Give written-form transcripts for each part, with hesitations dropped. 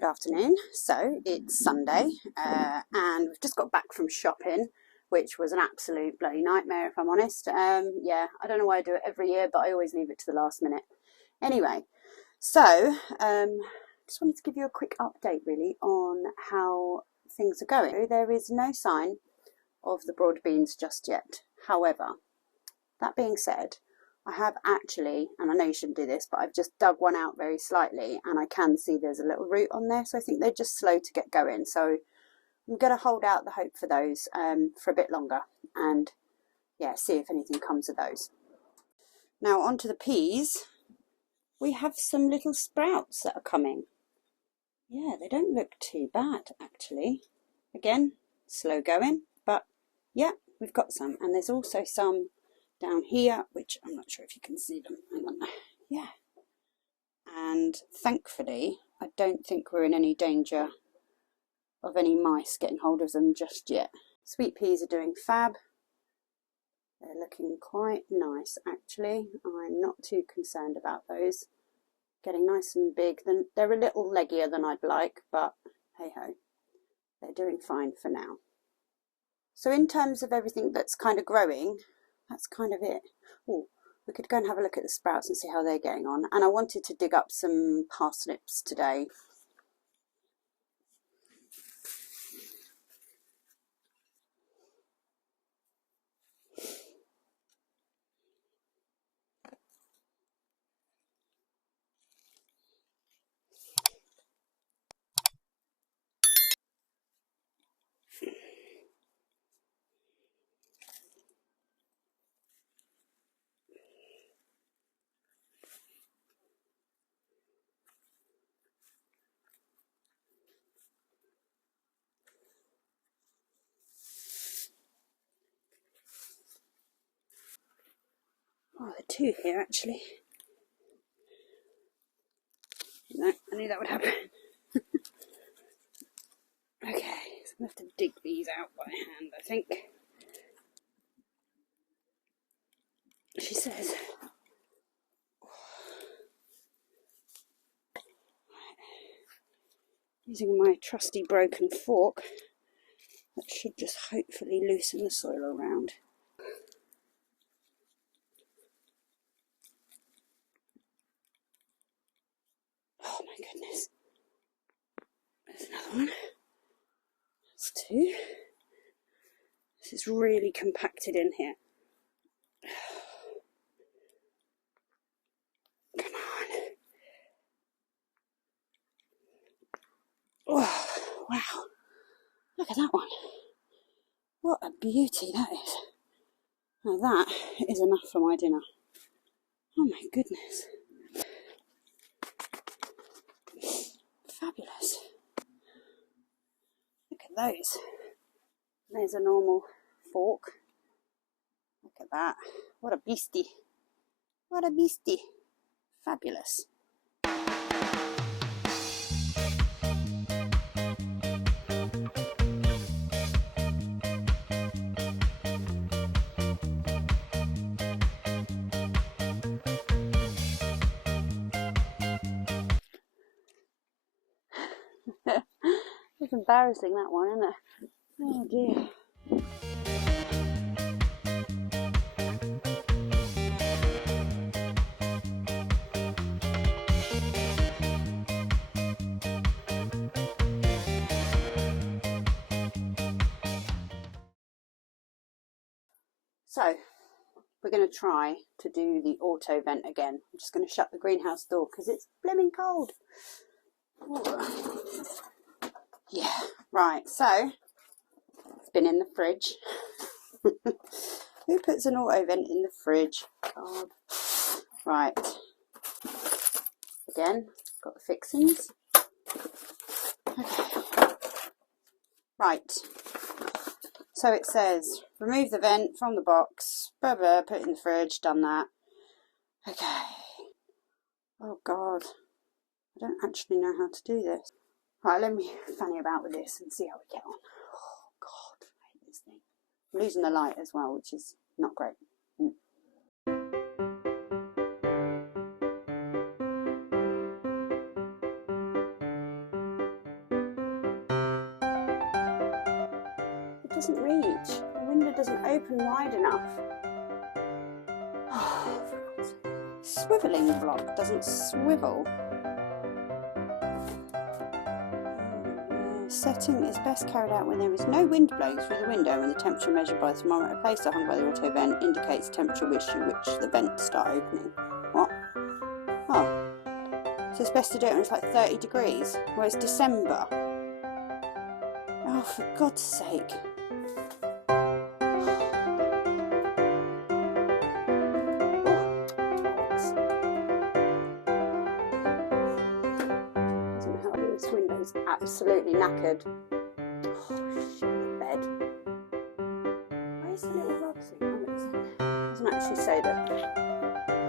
Good afternoon. So it's Sunday and we've just got back from shopping, which was an absolute bloody nightmare if I'm honest. Yeah, I don't know why I do it every year, but I always leave it to the last minute. Anyway, so just wanted to give you a quick update really on how things are going. There is no sign of the broad beans just yet. However, that being said, I have actually, and I know you shouldn't do this, but I've just dug one out very slightly and I can see there's a little root on there. So I think they're just slow to get going. So I'm going to hold out the hope for those for a bit longer and yeah, see if anything comes of those. Now onto the peas. We have some little sprouts that are coming. Yeah, they don't look too bad actually. Again, slow going, but yeah, we've got some. And there's also some down here, which I'm not sure if you can see them. Hang on. Yeah. And thankfully, I don't think we're in any danger of any mice getting hold of them just yet. Sweet peas are doing fab. They're looking quite nice actually. I'm not too concerned about those. Getting nice and big. They're a little leggier than I'd like, but hey ho. They're doing fine for now. So in terms of everything that's kind of growing, that's kind of it. Oh, we could go and have a look at the sprouts and see how they're getting on. And I wanted to dig up some parsnips today. Oh, there are two here actually. No, I knew that would happen. Okay, so I'm going to have to dig these out by hand, I think. She says. Using my trusty broken fork, that should just hopefully loosen the soil around. Oh my goodness. There's another one. That's two. This is really compacted in here. Come on. Oh, wow. Look at that one. What a beauty that is. Now that is enough for my dinner. Oh my goodness. Fabulous. Look at those. There's a normal fork. Look at that. What a beastie. What a beastie. Fabulous. It's embarrassing, that one, isn't it? Oh dear. So, we're going to try to do the Autovent again. I'm just going to shut the greenhouse door because it's blooming cold. Ooh. Yeah, right, so it's been in the fridge. Who puts an Autovent in the fridge? God. Right. Again, got the fixings. Okay. Right. So it says, remove the vent from the box, blah blah, put it in the fridge, done that. Okay. Oh God. I don't actually know how to do this. Right, let me fanny about with this and see how we get on. Oh God, I hate this thing. I'm losing the light as well, which is not great. doesn't reach. The window doesn't open wide enough. Oh, for God's sake. Swiveling block doesn't swivel. Setting is best carried out when there is no wind blowing through the window and the temperature measured by the thermometer placed or hung by the Autovent indicates temperature which the vents start opening. What? Oh. So it's best to do it when it's like 30 degrees, where it's December. Oh, for God's sake. This window's absolutely knackered. Oh, shit, the bed. Where's the little rod thing? It doesn't actually say that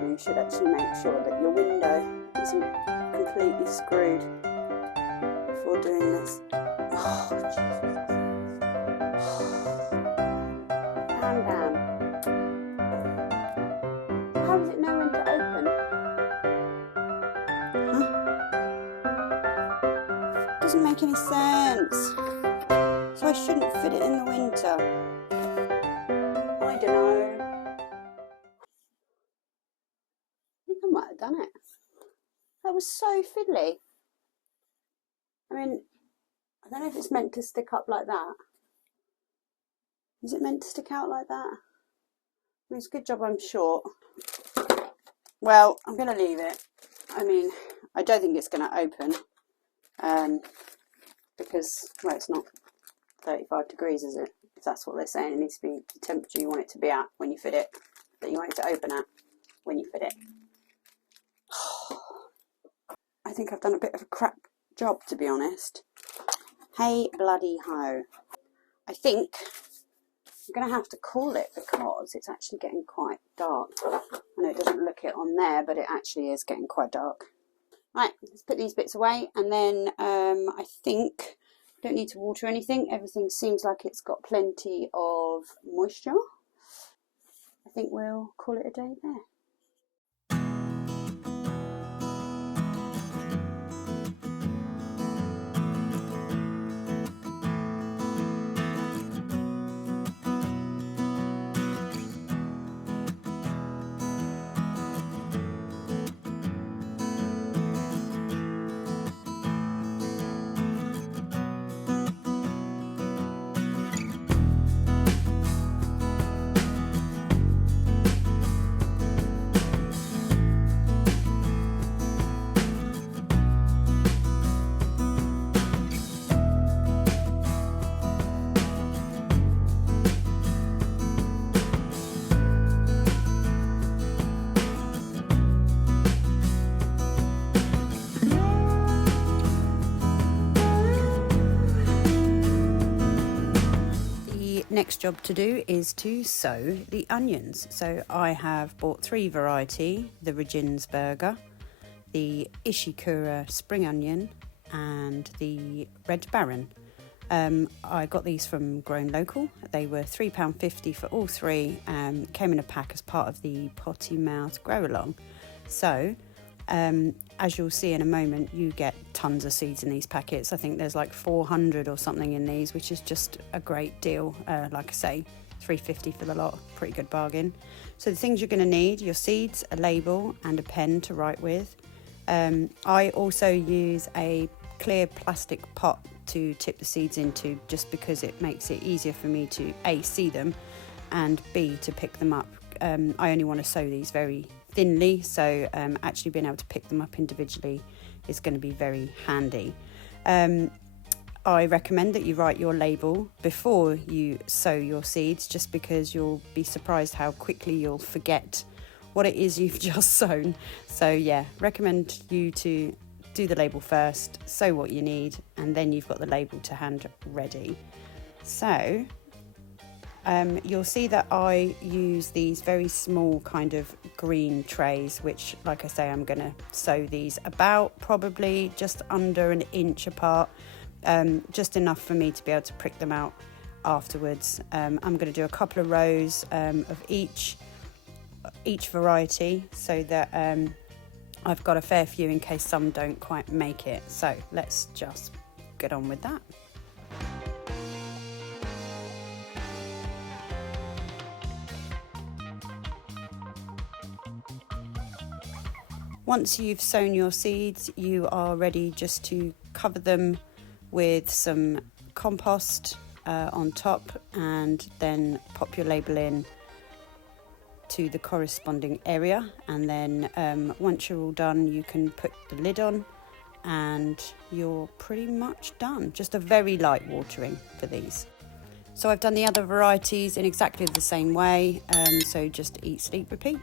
you should actually make sure that your window isn't completely screwed before doing this. Oh, Jesus. Damn. How does it know when to open? Huh? Doesn't make any sense. So I shouldn't fit it in the winter. I don't know. I think I might have done it. That was so fiddly. I mean, I don't know if it's meant to stick up like that. Is it meant to stick out like that? I mean, it's a good job I'm short. Well, I'm going to leave it. I mean, I don't think it's going to open. Because, well, it's not 35 degrees, is it? If that's what they're saying, it needs to be the temperature you want it to be at when you fit it. That you want it to open at when you fit it. I think I've done a bit of a crap job, to be honest. Hey bloody ho. I think I'm going to have to call it because it's actually getting quite dark. I know it doesn't look it on there, but it actually is getting quite dark. Right, let's put these bits away, and then I think I don't need to water anything. Everything seems like it's got plenty of moisture. I think we'll call it a day there. Next job to do is to sow the onions. So I have bought 3 variety, the Regensburger, the Ishikura spring onion and the Red Baron. I got these from Grown Local. They were £3.50 for all 3, came in a pack as part of the Potty Mouth Grow Along. So as you'll see in a moment, you get tons of seeds in these packets. I think there's like 400 or something in these, which is just a great deal. Like I say, £3.50 for the lot, pretty good bargain. So the things you're going to need: your seeds, a label and a pen to write with. I also use a clear plastic pot to tip the seeds into, just because it makes it easier for me to A, see them, and B, to pick them up. I only want to sow these very thinly, so actually being able to pick them up individually is going to be very handy. I recommend that you write your label before you sow your seeds, just because you'll be surprised how quickly you'll forget what it is you've just sown. So yeah, recommend you to do the label first, sow what you need, and then you've got the label to hand ready. So you'll see that I use these very small kind of green trays, which, like I say, I'm going to sow these about probably just under an inch apart, just enough for me to be able to prick them out afterwards. I'm going to do a couple of rows of each variety, so that I've got a fair few in case some don't quite make it. So let's just get on with that. Once you've sown your seeds, you are ready just to cover them with some compost on top, and then pop your label in to the corresponding area. And then once you're all done, you can put the lid on and you're pretty much done. Just a very light watering for these. So I've done the other varieties in exactly the same way, so just eat, sleep, repeat.